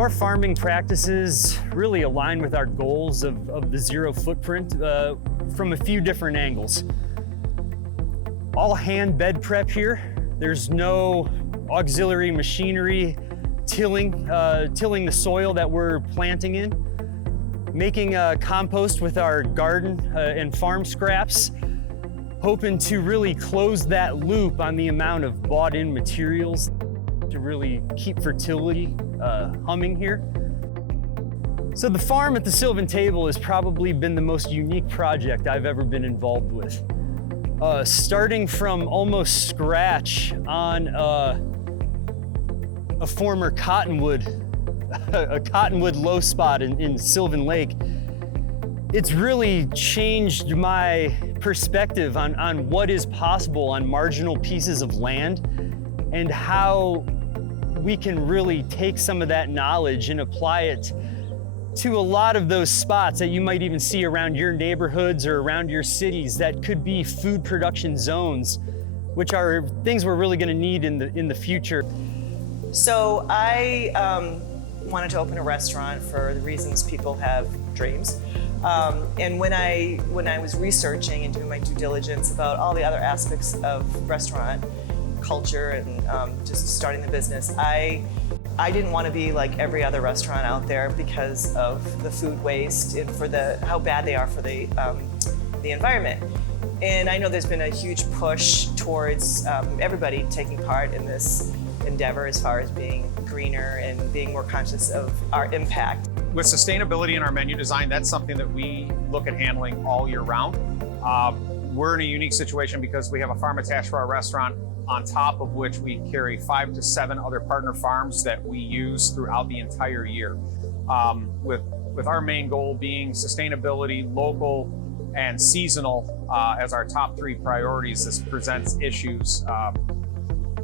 So our farming practices really align with our goals of the zero footprint from a few different angles. All hand bed prep here. There's no auxiliary machinery tilling the soil that we're planting in. Making compost with our garden and farm scraps, hoping to really close that loop on the amount of bought-in materials to really keep fertility humming here. So the farm at the Sylvan Table has probably been the most unique project I've ever been involved with. Starting from almost scratch on a former cottonwood, a cottonwood low spot in Sylvan Lake, it's really changed my perspective on what is possible on marginal pieces of land and how we can really take some of that knowledge and apply it to a lot of those spots that you might even see around your neighborhoods or around your cities that could be food production zones, which are things we're really going to need in the future. So I wanted to open a restaurant for the reasons people have dreams. And when I was researching and doing my due diligence about all the other aspects of restaurant culture and just starting the business, I didn't want to be like every other restaurant out there because of the food waste and for how bad they are for the environment. And I know there's been a huge push towards everybody taking part in this endeavor as far as being greener and being more conscious of our impact. With sustainability in our menu design, that's something that we look at handling all year round. We're in a unique situation because we have a farm attached to our restaurant, on top of which we carry 5 to 7 other partner farms that we use throughout the entire year. With our main goal being sustainability, local, and seasonal as our top 3 priorities, this presents issues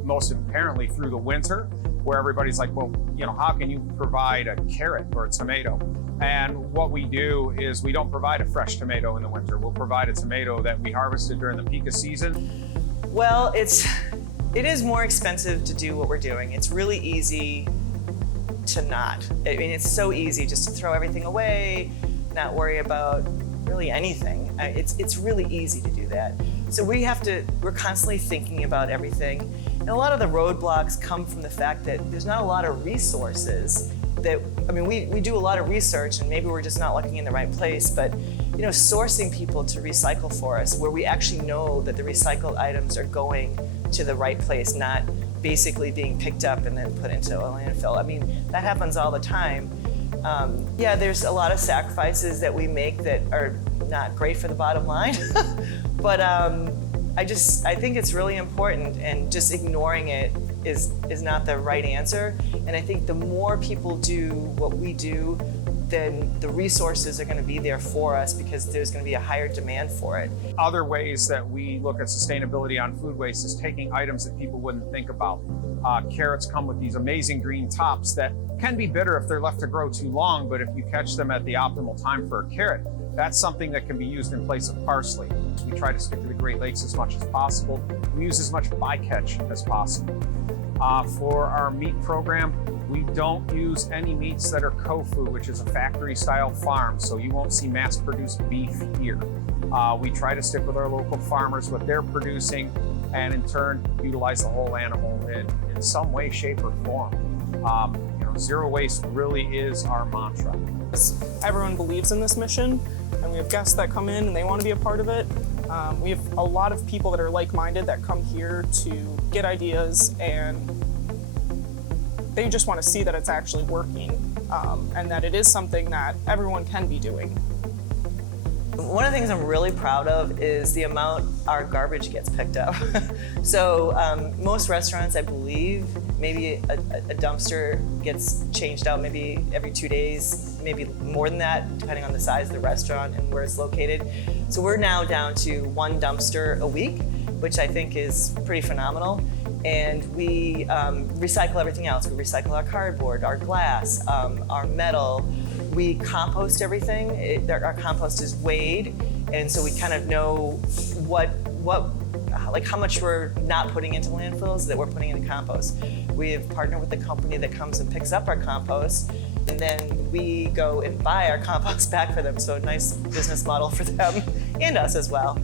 most apparently through the winter, where everybody's like, well, how can you provide a carrot or a tomato? And what we do is we don't provide a fresh tomato in the winter. We'll provide a tomato that we harvested during the peak of season. Well, it is more expensive to do what we're doing. It's really easy to not. I mean, it's so easy just to throw everything away, not worry about really anything. It's really easy to do that. So we're constantly thinking about everything. And a lot of the roadblocks come from the fact that there's not a lot of resources we do a lot of research and maybe we're just not looking in the right place, but sourcing people to recycle for us where we actually know that the recycled items are going to the right place, not basically being picked up and then put into a landfill. I mean, that happens all the time. There's a lot of sacrifices that we make that are not great for the bottom line, but I think it's really important, and just ignoring it is not the right answer. And I think the more people do what we do, then the resources are going to be there for us because there's going to be a higher demand for it. Other ways that we look at sustainability on food waste is taking items that people wouldn't think about. Carrots come with these amazing green tops that can be bitter if they're left to grow too long, but if you catch them at the optimal time for a carrot, that's something that can be used in place of parsley. We try to stick to the Great Lakes as much as possible. We use as much bycatch as possible. For our meat program, we don't use any meats that are COFU, which is a factory-style farm, so you won't see mass-produced beef here. We try to stick with our local farmers, what they're producing, and in turn, utilize the whole animal in some way, shape, or form. Zero waste really is our mantra. Everyone believes in this mission, and we have guests that come in and they want to be a part of it. We have a lot of people that are like-minded that come here to get ideas, and they just want to see that it's actually working, and that it is something that everyone can be doing. One of the things I'm really proud of is the amount our garbage gets picked up. So most restaurants, I believe, maybe a dumpster gets changed out maybe every 2 days, maybe more than that, depending on the size of the restaurant and where it's located. So we're now down to 1 dumpster a week, which I think is pretty phenomenal. And we recycle everything else. We recycle our cardboard, our glass, our metal. We compost everything. Our compost is weighed, and so we kind of know like how much we're not putting into landfills that we're putting into compost. We've partnered with the company that comes and picks up our compost, and then we go and buy our compost back for them. So a nice business model for them and us as well.